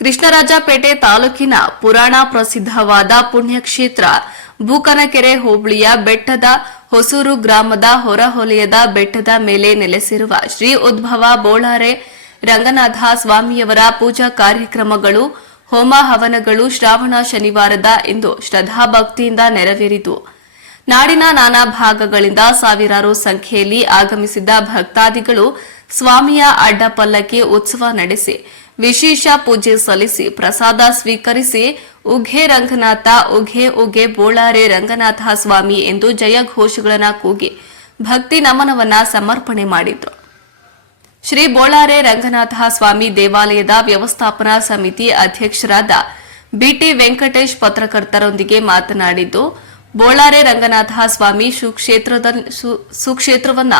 ಕೃಷ್ಣರಾಜಪೇಟೆ ತಾಲೂಕಿನ ಪುರಾಣ ಪ್ರಸಿದ್ಧವಾದ ಪುಣ್ಯಕ್ಷೇತ್ರ ಬೂಕನಕೆರೆ ಹೋಬಳಿಯ ಬೆಟ್ಟದ ಹೊಸೂರು ಗ್ರಾಮದ ಹೊರಹೊಲೆಯದ ಬೆಟ್ಟದ ಮೇಲೆ ನೆಲೆಸಿರುವ ಶ್ರೀ ಉದ್ಭವ ಬೋಳಾರೆ ರಂಗನಾಥ ಸ್ವಾಮಿಯವರ ಪೂಜಾ ಕಾರ್ಯಕ್ರಮಗಳು, ಹೋಮ ಹವನಗಳು ಶ್ರಾವಣ ಶನಿವಾರದ ಇಂದು ಶ್ರದ್ಧಾಭಕ್ತಿಯಿಂದ ನೆರವೇರಿತು. ನಾಡಿನ ನಾನಾ ಭಾಗಗಳಿಂದ ಸಾವಿರಾರು ಸಂಖ್ಯೆಯಲ್ಲಿ ಆಗಮಿಸಿದ್ದ ಭಕ್ತಾದಿಗಳು ಸ್ವಾಮಿಯ ಅಡ್ಡಪಲ್ಲಕ್ಕಿ ಉತ್ಸವ ನಡೆಸಿ ವಿಶೇಷ ಪೂಜೆ ಸಲ್ಲಿಸಿ ಪ್ರಸಾದ ಸ್ವೀಕರಿಸಿ ಉಘೆ ರಂಗನಾಥ, ಉಘೆ ಉಘೆ ಬೋಳಾರೆ ರಂಗನಾಥ ಸ್ವಾಮಿ ಎಂದು ಜಯ ಘೋಷಗಳನ್ನು ಕೂಗಿ ಭಕ್ತಿ ನಮನವನ್ನ ಸಮರ್ಪಣೆ ಮಾಡಿದ್ರು. ಶ್ರೀ ಬೋಳಾರೆ ರಂಗನಾಥ ಸ್ವಾಮಿ ದೇವಾಲಯದ ವ್ಯವಸ್ಥಾಪನಾ ಸಮಿತಿ ಅಧ್ಯಕ್ಷರಾದ ಬಿಟಿ ವೆಂಕಟೇಶ್ ಪತ್ರಕರ್ತರೊಂದಿಗೆ ಮಾತನಾಡಿದ್ದು, ಬೋಳಾರೆ ರಂಗನಾಥ ಸ್ವಾಮಿ ಸುಕ್ಷೇತ್ರವನ್ನ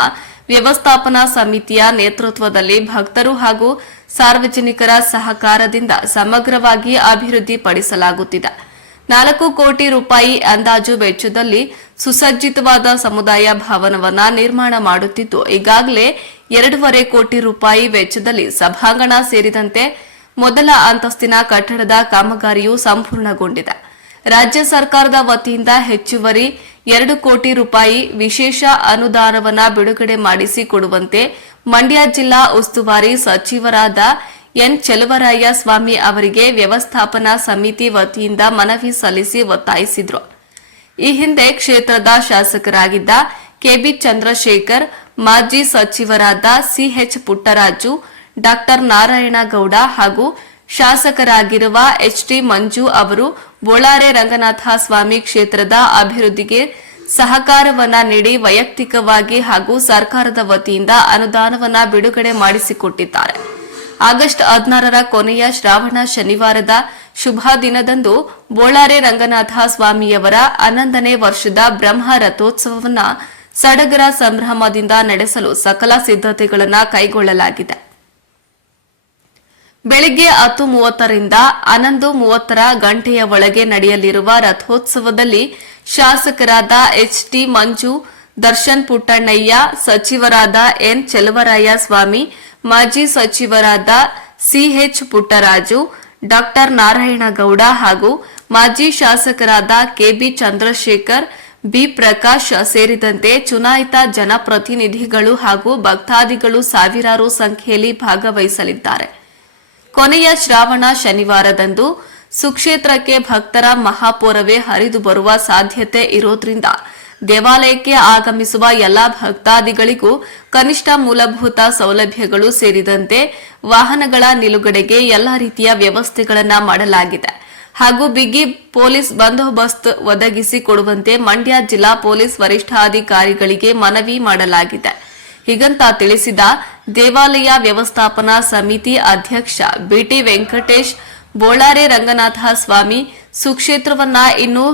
ವ್ಯವಸ್ಥಾಪನಾ ಸಮಿತಿಯ ನೇತೃತ್ವದಲ್ಲಿ ಭಕ್ತರು ಹಾಗೂ ಸಾರ್ವಜನಿಕರ ಸಹಕಾರದಿಂದ ಸಮಗ್ರವಾಗಿ ಅಭಿವೃದ್ಧಿಪಡಿಸಲಾಗುತ್ತಿದೆ. ನಾಲ್ಕು ಕೋಟಿ ರೂಪಾಯಿ ಅಂದಾಜು ವೆಚ್ಚದಲ್ಲಿ ಸುಸಜ್ಜಿತವಾದ ಸಮುದಾಯ ಭವನವನ್ನ ನಿರ್ಮಾಣ ಮಾಡುತ್ತಿದ್ದು, ಈಗಾಗಲೇ ಎರಡೂವರೆ ಕೋಟಿ ರೂಪಾಯಿ ವೆಚ್ಚದಲ್ಲಿ ಸಭಾಂಗಣ ಸೇರಿದಂತೆ ಮೊದಲ ಅಂತಸ್ತಿನ ಕಟ್ಟಡದ ಕಾಮಗಾರಿಯು ಸಂಪೂರ್ಣಗೊಂಡಿದೆ. ರಾಜ್ಯ ಸರ್ಕಾರದ ವತಿಯಿಂದ ಹೆಚ್ಚುವರಿ ಎರಡು ಕೋಟಿ ರೂಪಾಯಿ ವಿಶೇಷ ಅನುದಾನವನ್ನ ಬಿಡುಗಡೆ ಮಾಡಿಸಿ ಕೊಡುವಂತೆ ಮಂಡ್ಯ ಜಿಲ್ಲಾ ಉಸ್ತುವಾರಿ ಸಚಿವರಾದ ಎನ್ ಚೆಲುವರಾಯ ಸ್ವಾಮಿ ಅವರಿಗೆ ವ್ಯವಸ್ಥಾಪನಾ ಸಮಿತಿ ವತಿಯಿಂದ ಮನವಿ ಸಲ್ಲಿಸಿ ಒತ್ತಾಯಿಸಿದರು. ಈ ಹಿಂದೆ ಕ್ಷೇತ್ರದ ಶಾಸಕರಾಗಿದ್ದ ಕೆಬಿ ಚಂದ್ರಶೇಖರ್, ಮಾಜಿ ಸಚಿವರಾದ ಸಿಎಚ್ ಪುಟ್ಟರಾಜು, ಡಾಕ್ಟರ್ ನಾರಾಯಣಗೌಡ ಹಾಗೂ ಶಾಸಕರಾಗಿರುವ ಎಚ್ಟಿ ಮಂಜು ಅವರು ಬೋಳಾರೆ ರಂಗನಾಥ ಸ್ವಾಮಿ ಕ್ಷೇತ್ರದ ಅಭಿವೃದ್ಧಿಗೆ ಸಹಕಾರವನ್ನ ನೀಡಿ ವೈಯಕ್ತಿಕವಾಗಿ ಹಾಗೂ ಸರ್ಕಾರದ ವತಿಯಿಂದ ಅನುದಾನವನ್ನ ಬಿಡುಗಡೆ ಮಾಡಿಸಿಕೊಟ್ಟಿದ್ದಾರೆ. ಆಗಸ್ಟ್ ಹದಿನಾರರ ಕೊನೆಯ ಶ್ರಾವಣ ಶನಿವಾರದ ಶುಭ ದಿನದಂದು ಬೋಳಾರೆ ರಂಗನಾಥ ಸ್ವಾಮಿಯವರ ಹನ್ನೊಂದನೇ ವರ್ಷದ ಬ್ರಹ್ಮ ರಥೋತ್ಸವವನ್ನು ಸಡಗರ ಸಂಭ್ರಮದಿಂದ ನಡೆಸಲು ಸಕಲ ಸಿದ್ಧತೆಗಳನ್ನು ಕೈಗೊಳ್ಳಲಾಗಿದೆ. ಬೆಳಿಗ್ಗೆ ಹತ್ತು ಮೂವತ್ತರಿಂದ ಹನ್ನೊಂದು ಮೂವತ್ತರ ಗಂಟೆಯ ಒಳಗೆ ನಡೆಯಲಿರುವ ರಥೋತ್ಸವದಲ್ಲಿ ಶಾಸಕರಾದ ಎಚ್ಟಿ ಮಂಜು, ದರ್ಶನ್ ಪುಟ್ಟಣ್ಣಯ್ಯ, ಸಚಿವರಾದ ಎನ್ ಚೆಲುವರಾಯ ಸ್ವಾಮಿ, ಮಾಜಿ ಸಚಿವರಾದ ಸಿಎಚ್ ಪುಟ್ಟರಾಜು, ಡಾಕ್ಟರ್ ನಾರಾಯಣಗೌಡ ಹಾಗೂ ಮಾಜಿ ಶಾಸಕರಾದ ಕೆಬಿ ಚಂದ್ರಶೇಖರ್, ಬಿ ಪ್ರಕಾಶ್ ಸೇರಿದಂತೆ ಚುನಾಯಿತ ಜನಪ್ರತಿನಿಧಿಗಳು ಹಾಗೂ ಭಕ್ತಾದಿಗಳು ಸಾವಿರಾರು ಸಂಖ್ಯೆಯಲ್ಲಿ ಭಾಗವಹಿಸಲಿದ್ದಾರೆ. ಕೊನೆಯ ಶ್ರಾವಣ ಶನಿವಾರದಂದು ಸುಕ್ಷೇತ್ರಕ್ಕೆ ಭಕ್ತರ ಮಹಾಪೂರವೇ ಹರಿದು ಬರುವ ಸಾಧ್ಯತೆ ಇರೋದ್ರಿಂದ ದೇವಾಲಯಕ್ಕೆ ಆಗಮಿಸುವ ಎಲ್ಲಾ ಭಕ್ತಾದಿಗಳಿಗೂ ಕನಿಷ್ಠ ಮೂಲಭೂತ ಸೌಲಭ್ಯಗಳು ಸೇರಿದಂತೆ ವಾಹನಗಳ ನಿಲುಗಡೆಗೆ ಎಲ್ಲಾ ರೀತಿಯ ವ್ಯವಸ್ಥೆಗಳನ್ನು ಮಾಡಲಾಗಿದೆ. ಹಾಗೂ ಬಿಗಿ ಪೊಲೀಸ್ ಬಂದೋಬಸ್ತ್ ಒದಗಿಸಿ ಕೊಡುವಂತೆ ಮಂಡ್ಯ ಜಿಲ್ಲಾ ಪೊಲೀಸ್ ವರಿಷ್ಠಾಧಿಕಾರಿಗಳಿಗೆ ಮನವಿ ಮಾಡಲಾಗಿದೆ. ಹೀಗಂತ ತಿಳಿಸಿದ ದೇವಾಲಯ ವ್ಯವಸ್ಥಾಪನಾ ಸಮಿತಿ ಅಧ್ಯಕ್ಷ ಬಿಟಿ ವೆಂಕಟೇಶ್, ಬೋಳಾರೆ ರಂಗನಾಥ ಸ್ವಾಮಿ, ಸುಕ್ಷೇತ್ರವನ್ನ ಇನ್ನೂ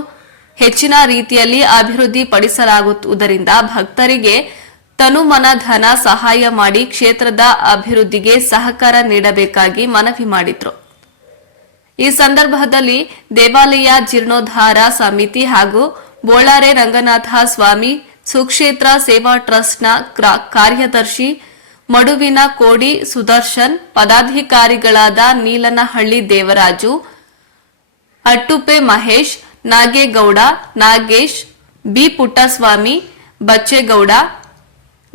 ಹೆಚ್ಚಿನ ರೀತಿಯಲ್ಲಿ ಅಭಿವೃದ್ಧಿ ಪಡಿಸಲಾಗುವುದರಿಂದ ಭಕ್ತರಿಗೆ ತನುಮನ ಧನ ಸಹಾಯ ಮಾಡಿ ಕ್ಷೇತ್ರದ ಅಭಿವೃದ್ಧಿಗೆ ಸಹಕಾರ ನೀಡಬೇಕಾಗಿ ಮನವಿ ಮಾಡಿದ್ರು. ಈ ಸಂದರ್ಭದಲ್ಲಿ ದೇವಾಲಯ ಜೀರ್ಣೋದ್ಧಾರ ಸಮಿತಿ ಹಾಗೂ ಬೋಳಾರೆ ರಂಗನಾಥ ಸ್ವಾಮಿ ಸುಕ್ಷೇತ್ರ ಸೇವಾ ಟ್ರಸ್ಟ್ನ ಕ್ರಾ- ಕಾರ್ಯದರ್ಶಿ ಮಡುವಿನ ಕೋಡಿ ಸುದರ್ಶನ್, ಪದಾಧಿಕಾರಿಗಳಾದ ನೀಲನಹಳ್ಳಿ ದೇವರಾಜು, ಅಟ್ಟುಪೆ ಮಹೇಶ್, ನಾಗೇಗೌಡ, ನಾಗೇಶ್, ಬಿ ಪುಟ್ಟಸ್ವಾಮಿ, ಬಚ್ಚೇಗೌಡ,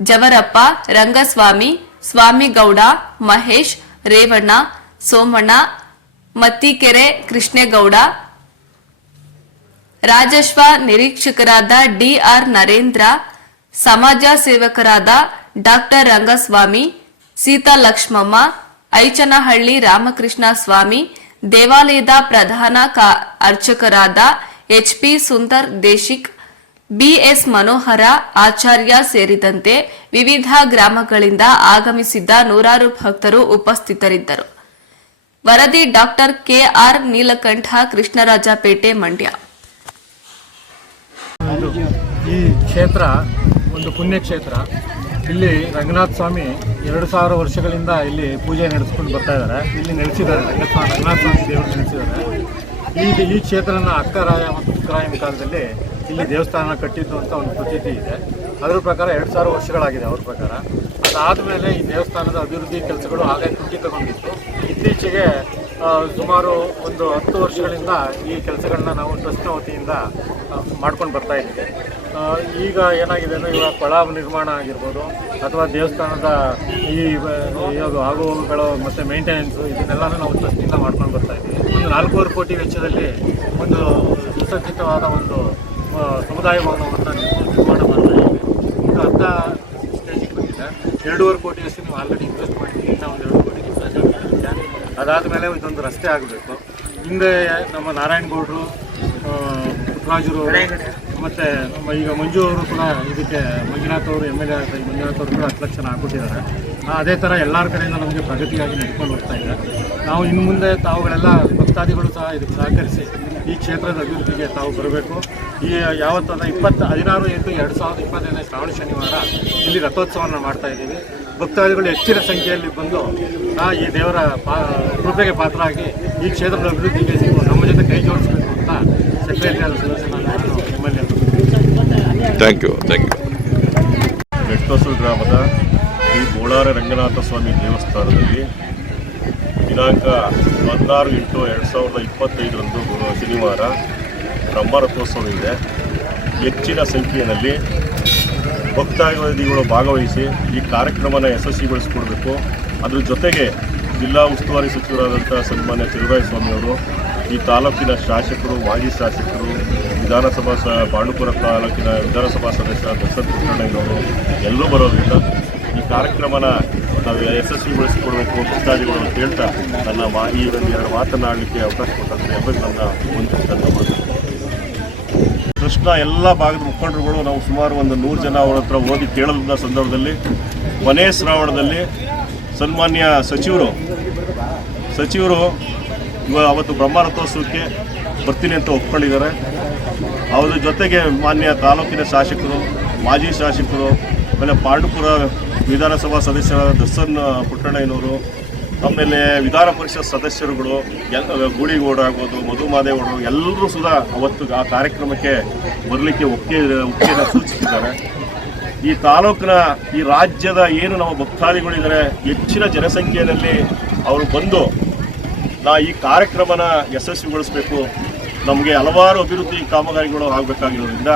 ಜವರಪ್ಪ, ರಂಗಸ್ವಾಮಿ, ಸ್ವಾಮಿಗೌಡ, ಮಹೇಶ್, ರೇವಣ್ಣ, ಸೋಮಣ್ಣ, ಮತ್ತಿಕೆರೆ ಕೃಷ್ಣೇಗೌಡ ರಾಜಸ್ವ ನಿರೀಕ್ಷಕರಾದ ಡಿಆರ್ ನರೇಂದ್ರ, ಸಮಾಜ ಸೇವಕರಾದ ಡಾಕ್ಟರ್ ರಂಗಸ್ವಾಮಿ, ಸೀತಾ ಲಕ್ಷ್ಮಮ್ಮ, ಐಚನಹಳ್ಳಿ ರಾಮಕೃಷ್ಣ ಸ್ವಾಮಿ, ದೇವಾಲಯದ ಪ್ರಧಾನ ಅರ್ಚಕರಾದ H P Sundar Deshik B S Manohara Acharya ಸೇರಿದಂತೆ ವಿವಿಧ ಗ್ರಾಮಗಳಿಂದ ಆಗಮಿಸಿದ್ದ ನೂರಾರು ಭಕ್ತರು ಉಪಸ್ಥಿತರಿದ್ದರು. ವರದಿ doctor K R Neelakantha, Krishnarajapete, Mandya ಒಂದು ಈ ಕ್ಷೇತ್ರ, ಒಂದು ಪುಣ್ಯಕ್ಷೇತ್ರ. ಇಲ್ಲಿ ರಂಗನಾಥ ಸ್ವಾಮಿ ಎರಡು ಸಾವಿರ ವರ್ಷಗಳಿಂದ ಇಲ್ಲಿ ಪೂಜೆ ನಡೆಸ್ಕೊಂಡು ಬರ್ತಾ ಇದ್ದಾರೆ. ಇಲ್ಲಿ ನೆಲೆಸಿದ್ದಾರೆ ರಂಗನಾಥ ರಂಗನಾಥ ಸ್ವಾಮಿ ದೇವರು ನೆಲೆಸಿದ್ದಾರೆ. ಈ ಈ ಕ್ಷೇತ್ರನ ಅಕ್ಕರಾಯ ಮತ್ತು ಬುಕ್ಕರಾಯನ ಕಾಲದಲ್ಲಿ ಇಲ್ಲಿ ದೇವಸ್ಥಾನ ಕಟ್ಟಿದ್ದು ಅಂತ ಒಂದು ಪ್ರತೀತಿ ಇದೆ. ಅದರ ಪ್ರಕಾರ ಎರಡು ಸಾವಿರ ವರ್ಷಗಳಾಗಿದೆ ಅವ್ರ ಪ್ರಕಾರ. ಅದಾದಮೇಲೆ ಈ ದೇವಸ್ಥಾನದ ಅಭಿವೃದ್ಧಿ ಕೆಲಸಗಳು ಹಾಗೆ ಕುಂಠಿತಗೊಂಡಿತ್ತು ಇತ್ತೀಚೆಗೆ ಸುಮಾರು ಒಂದು ಹತ್ತು ವರ್ಷಗಳಿಂದ ಈ ಕೆಲಸಗಳನ್ನ ನಾವು ಟ್ರಸ್ಟ್ನ ವತಿಯಿಂದ ಮಾಡ್ಕೊಂಡು ಬರ್ತಾ ಇದ್ದೀವಿ. ಈಗ ಏನಾಗಿದೆ ಅಂದರೆ ಇವಾಗ ಕೊಳ ನಿರ್ಮಾಣ ಆಗಿರ್ಬೋದು, ಅಥವಾ ದೇವಸ್ಥಾನದ ಈ ಇವಾಗ ಮತ್ತು ಮೇಂಟೆನೆನ್ಸು ಇದನ್ನೆಲ್ಲನೂ ನಾವು ಟ್ರಸ್ಟಿಂದ ಮಾಡ್ಕೊಂಡು ಬರ್ತಾ ಇದ್ದೀವಿ. ಒಂದು ನಾಲ್ಕೂವರೆ ಕೋಟಿ ವೆಚ್ಚದಲ್ಲಿ ಒಂದು ಸುಸಜ್ಜಿತವಾದ ಒಂದು ಸಮುದಾಯ ಭವನವನ್ನು ನಿರ್ಮಾಣ ಮಾಡ್ತಾ ಇದ್ದೀವಿ. ಇದು ಅರ್ಧ ಸ್ಟೇಜಿಗೆ ಬಂದಿದೆ. ಎರಡೂವರೆ ಕೋಟಿಯಷ್ಟು ನೀವು ಆಲ್ರೆಡಿ ಇನ್ವೆಸ್ಟ್ ಮಾಡಿದ್ದೀವಿ ಇನ್ನೂ ಒಂದು ಎರಡು ಕೋಟಿ ಇನ್ವೆಸ್ಟ್ ಆಗಿರುತ್ತೆ ಅದಾದಮೇಲೆ ಇದೊಂದು ರಸ್ತೆ ಆಗಬೇಕು. ಹಿಂದೆ ನಮ್ಮ ನಾರಾಯಣ ಗೌಡರು ಪುಟ್ಟರಾಜರು ಮತ್ತು ನಮ್ಮ ಈಗ ಮಂಜು ಅವರು ಕೂಡ ಇದಕ್ಕೆ ಮಂಜುನಾಥ್ ಅವರು, ಎಂ ಎಲ್ ಎ ಮಂಜುನಾಥ್ ಅವರು ಕೂಡ ಹತ್ತು ಲಕ್ಷ ಹಾಕ್ಕೊಟ್ಟಿದ್ದಾರೆ ಅದೇ ಥರ ಎಲ್ಲರ ಕಡೆಯಿಂದ ನಮಗೆ ಪ್ರಗತಿಯಾಗಿ ನಡ್ಕೊಂಡು ಹೋಗ್ತಾ ಇದೆ. ನಾವು ಇನ್ನು ಮುಂದೆ ತಾವುಗಳೆಲ್ಲ ಭಕ್ತಾದಿಗಳು ಸಹ ಇದಕ್ಕೆ ಸಹಕರಿಸಿ ಈ ಕ್ಷೇತ್ರದ ಅಭಿವೃದ್ಧಿಗೆ ತಾವು ಬರಬೇಕು. ಈ ಯಾವತ್ತಂದ್ರೆ ಇಪ್ಪತ್ತು ಹದಿನಾರು ಎಂಟು ಎರಡು ಸಾವಿರದ ಇಪ್ಪತ್ತೈದನೇ ಶ್ರಾವಣ ಶನಿವಾರ ಇಲ್ಲಿ ರಥೋತ್ಸವವನ್ನು ಮಾಡ್ತಾ ಇದ್ದೀವಿ. ಭಕ್ತಾದಿಗಳು ಹೆಚ್ಚಿನ ಸಂಖ್ಯೆಯಲ್ಲಿ ಬಂದು ಆ ಈ ದೇವರ ಪಾ ಕೃಪೆಗೆ ಪಾತ್ರರಾಗಿ ಈ ಕ್ಷೇತ್ರದ ಅಭಿವೃದ್ಧಿಗೆ ನೀವು ನಮ್ಮ ಜೊತೆ ಕೈ ಜೋಡಿಸಬೇಕು ಅಂತ ಸೆಕ್ರೆಟರಿ ಆದ ಸದಸ್ಯ ನಾನು M L A thank you thank you Bettasuru ಗ್ರಾಮದ ಈ ಬೋಳಾರ ರಂಗನಾಥ ಸ್ವಾಮಿ ದೇವಸ್ಥಾನದಲ್ಲಿ ದಿನಾಂಕ ಹದಿನಾರು ಎಂಟು ಎರಡು ಸಾವಿರದ ಇಪ್ಪತ್ತೈದರಂದು ಶನಿವಾರ ಬ್ರಹ್ಮರಥೋತ್ಸವ ಇದೆ. ಹೆಚ್ಚಿನ ಸಂಖ್ಯೆಯಲ್ಲಿ ಭಕ್ತಾದಿಗಳು ಭಾಗವಹಿಸಿ ಈ ಕಾರ್ಯಕ್ರಮನ ಯಶಸ್ವಿಗೊಳಿಸಿಕೊಡ್ಬೇಕು. ಅದ್ರ ಜೊತೆಗೆ ಜಿಲ್ಲಾ ಉಸ್ತುವಾರಿ ಸಚಿವರಾದಂಥ ಸನ್ಮಾನ್ಯ ಸ್ವಾಮಿಯವರು, ಈ ತಾಲೂಕಿನ ಶಾಸಕರು, ಮಾಜಿ ಶಾಸಕರು, ವಿಧಾನಸಭಾ ಸ, ಬಾಣುಪುರ ತಾಲೂಕಿನ ವಿಧಾನಸಭಾ ಸದಸ್ಯ ದರ್ಶನ್ ಪುಟ್ಟಣ್ಣಯ್ಯನವರು ಎಲ್ಲರೂ ಬರೋದ್ರಿಂದ ಈ ಕಾರ್ಯಕ್ರಮನ ನಾವು ಯಶಸ್ವಿಗೊಳಿಸಿಕೊಡ್ಬೇಕು ಭಕ್ತಾದಿಗಳು ಅಂತ ಹೇಳ್ತಾ ನನ್ನ ಮಾ ಈ ಒಂದು ಎರಡು ಮಾತನಾಡಲಿಕ್ಕೆ ಅವಕಾಶ ಕೊಟ್ಟಂತೆ ಎಂಬುದು ನನ್ನ ಒಂದು ಕೃಷ್ಣ ಎಲ್ಲ ಭಾಗದ ಮುಖಂಡರುಗಳು ನಾವು ಸುಮಾರು ಒಂದು ನೂರು ಜನ ಅವರ ಹತ್ರ ಓದಿ ಕೇಳದ ಸಂದರ್ಭದಲ್ಲಿ. ಕೊನೆ ಶ್ರಾವಣದಲ್ಲಿ ಸನ್ಮಾನ್ಯ ಸಚಿವರು ಸಚಿವರು ಇವ ಅವತ್ತು ಬ್ರಹ್ಮರಥೋತ್ಸವಕ್ಕೆ ಬರ್ತೀನಿ ಅಂತ ಒಪ್ಕೊಂಡಿದ್ದಾರೆ. ಅವರ ಜೊತೆಗೆ ಮಾನ್ಯ ತಾಲೂಕಿನ ಶಾಸಕರು, ಮಾಜಿ ಶಾಸಕರು ಆಮೇಲೆ ಪಾಂಡುಪುರ ವಿಧಾನಸಭಾ ಸದಸ್ಯರಾದ ದರ್ಶನ್ ಪುಟ್ಟಣ್ಣಯ್ಯನವರು, ಆಮೇಲೆ ವಿಧಾನ ಪರಿಷತ್ ಸದಸ್ಯರುಗಳು ಎಲ್ಲ ಗೂಳಿಗೌಡ ಆಗ್ಬೋದು, ಮಧು ಮಾದೇಗೌಡರು ಎಲ್ಲರೂ ಸುಧಾ ಅವತ್ತು ಆ ಕಾರ್ಯಕ್ರಮಕ್ಕೆ ಬರಲಿಕ್ಕೆ ಒಪ್ಪಿಗೆ ಸೂಚಿಸಿದ್ದಾರೆ. ಈ ತಾಲೂಕಿನ, ಈ ರಾಜ್ಯದ ಏನು ನಮ್ಮ ಭಕ್ತಾದಿಗಳಿದ್ದಾರೆ, ಹೆಚ್ಚಿನ ಜನಸಂಖ್ಯೆಯಲ್ಲಿ ಅವರು ಬಂದು ನಾ ಈ ಕಾರ್ಯಕ್ರಮನ ಯಶಸ್ವಿಗೊಳಿಸಬೇಕು. ನಮಗೆ ಹಲವಾರು ಅಭಿವೃದ್ಧಿ ಕಾಮಗಾರಿಗಳು ಆಗಬೇಕಾಗಿರೋದ್ರಿಂದ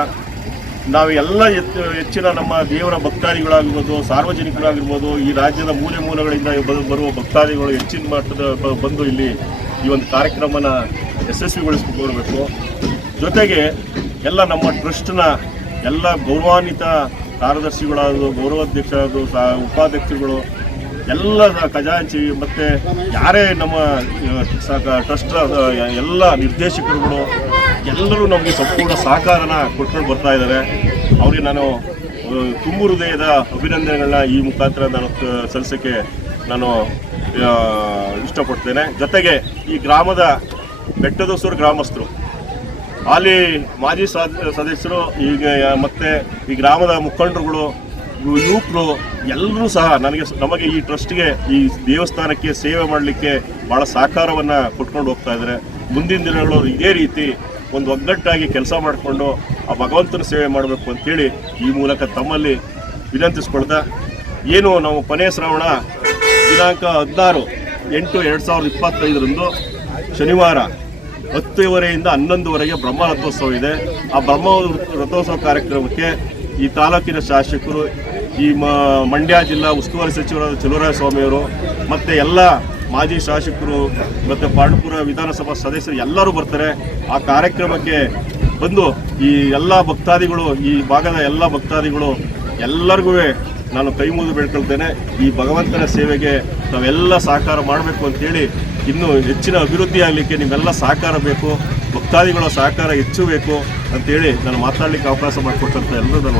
ನಾವು ಎಲ್ಲ ಹೆಚ್ಚು- ಹೆಚ್ಚಿನ ನಮ್ಮ ದೇವರ ಭಕ್ತಾದಿಗಳಾಗಿರ್ಬೋದು, ಸಾರ್ವಜನಿಕರಾಗಿರ್ಬೋದು, ಈ ರಾಜ್ಯದ ಮೂಲೆ ಮೂಲಗಳಿಂದ ಬರುವ ಭಕ್ತಾದಿಗಳು ಹೆಚ್ಚಿನ ಮಟ್ಟದ ಬಂದು ಇಲ್ಲಿ ಈ ಒಂದು ಕಾರ್ಯಕ್ರಮನ ಯಶಸ್ವಿಗೊಳಿಸಿಕೊಡ್ಬೇಕು. ಜೊತೆಗೆ ಎಲ್ಲ ನಮ್ಮ ಟ್ರಸ್ಟ್ನ ಎಲ್ಲ ಗೌರವಾನ್ವಿತ ಕಾರ್ಯದರ್ಶಿಗಳಾದ್ರು, ಗೌರವಾಧ್ಯಕ್ಷರಾದ್ರು, ಸಾ ಉಪಾಧ್ಯಕ್ಷರುಗಳು, ಎಲ್ಲ ಖಜಾಂಚಿ ಮತ್ತು ಯಾರೇ ನಮ್ಮ ಟ್ರಸ್ಟ್ ಎಲ್ಲ ನಿರ್ದೇಶಕರುಗಳು ಎಲ್ಲರೂ ನಮಗೆ ಸಂಪೂರ್ಣ ಸಹಕಾರನ ಕೊಟ್ಕೊಂಡು ಬರ್ತಾ ಇದ್ದಾರೆ. ಅವರಿಗೆ ನಾನು ತುಂಬ ಹೃದಯದ ಅಭಿನಂದನೆಗಳನ್ನ ಈ ಮುಖಾಂತರ ನಾನು ಸಲ್ಲಿಸೋಕ್ಕೆ ನಾನು ಇಷ್ಟಪಡ್ತೇನೆ. ಜೊತೆಗೆ ಈ ಗ್ರಾಮದ ಬೆಟ್ಟದಸೂರು ಗ್ರಾಮಸ್ಥರು, ಅಲ್ಲಿ ಮಾಜಿ ಸಾದ್- ಸದಸ್ಯರು, ಈಗ ಮತ್ತು ಈ ಗ್ರಾಮದ ಮುಖಂಡರುಗಳು ಯುವಕರು, ಎಲ್ಲರೂ ಸಹ ನನಗೆ ನಮಗೆ ಈ ಟ್ರಸ್ಟ್ಗೆ, ಈ ದೇವಸ್ಥಾನಕ್ಕೆ ಸೇವೆ ಮಾಡಲಿಕ್ಕೆ ಭಾಳ ಸಹಕಾರವನ್ನು ಕೊಟ್ಕೊಂಡು ಹೋಗ್ತಾ ಇದ್ದಾರೆ. ಮುಂದಿನ ದಿನಗಳು ಇದೇ ರೀತಿ ಒಂದು ಒಗ್ಗಟ್ಟಾಗಿ ಕೆಲಸ ಮಾಡಿಕೊಂಡು ಆ ಭಗವಂತನ ಸೇವೆ ಮಾಡಬೇಕು ಅಂತೇಳಿ ಈ ಮೂಲಕ ತಮ್ಮಲ್ಲಿ ವಿನಂತಿಸ್ಕೊಳ್ತಾ ಏನು ನಾವು ಕೊನೆಯ ಶ್ರಾವಣ ದಿನಾಂಕ ಹದಿನಾರು, ಎಂಟು ಎರಡು ಸಾವಿರದ ಇಪ್ಪತ್ತೈದರಂದು ಶನಿವಾರ ಹತ್ತುವರೆಯಿಂದ ಹನ್ನೊಂದುವರೆಗೆ ಬ್ರಹ್ಮ ರಥೋತ್ಸವ ಇದೆ. ಆ ಬ್ರಹ್ಮ ರಥೋತ್ಸವ ಕಾರ್ಯಕ್ರಮಕ್ಕೆ ಈ ತಾಲೂಕಿನ ಶಾಸಕರು ಈ ಮಂಡ್ಯ ಜಿಲ್ಲಾ ಉಸ್ತುವಾರಿ ಸಚಿವರಾದ ಚಲುವರಾಯ ಸ್ವಾಮಿಯವರು ಮತ್ತು ಎಲ್ಲ ಮಾಜಿ ಶಾಸಕರು ಮತ್ತು ಪಾಂಡುಪುರ ವಿಧಾನಸಭಾ ಸದಸ್ಯರು ಎಲ್ಲರೂ ಬರ್ತಾರೆ. ಆ ಕಾರ್ಯಕ್ರಮಕ್ಕೆ ಬಂದು ಈ ಎಲ್ಲ ಭಕ್ತಾದಿಗಳು, ಈ ಭಾಗದ ಎಲ್ಲ ಭಕ್ತಾದಿಗಳು ಎಲ್ಲರಿಗೂ ನಾನು ಕೈ ಮುಗಿದು ಬೇಡ್ಕೊಳ್ತೇನೆ. ಈ ಭಗವಂತನ ಸೇವೆಗೆ ನಾವೆಲ್ಲ ಸಹಕಾರ ಮಾಡಬೇಕು ಅಂತೇಳಿ ಇನ್ನೂ ಹೆಚ್ಚಿನ ಅಭಿವೃದ್ಧಿ ಆಗಲಿಕ್ಕೆ ನಿಮ್ಮೆಲ್ಲ ಸಹಕಾರ ಬೇಕು, ಭಕ್ತಾದಿಗಳ ಸಹಕಾರ ಹೆಚ್ಚು ಬೇಕು ಅಂತೇಳಿ ನಾನು ಮಾತಾಡಲಿಕ್ಕೆ ಅವಕಾಶ ಮಾಡಿಕೊಟ್ಟಂತ ಎಲ್ಲರೂ ನಾನು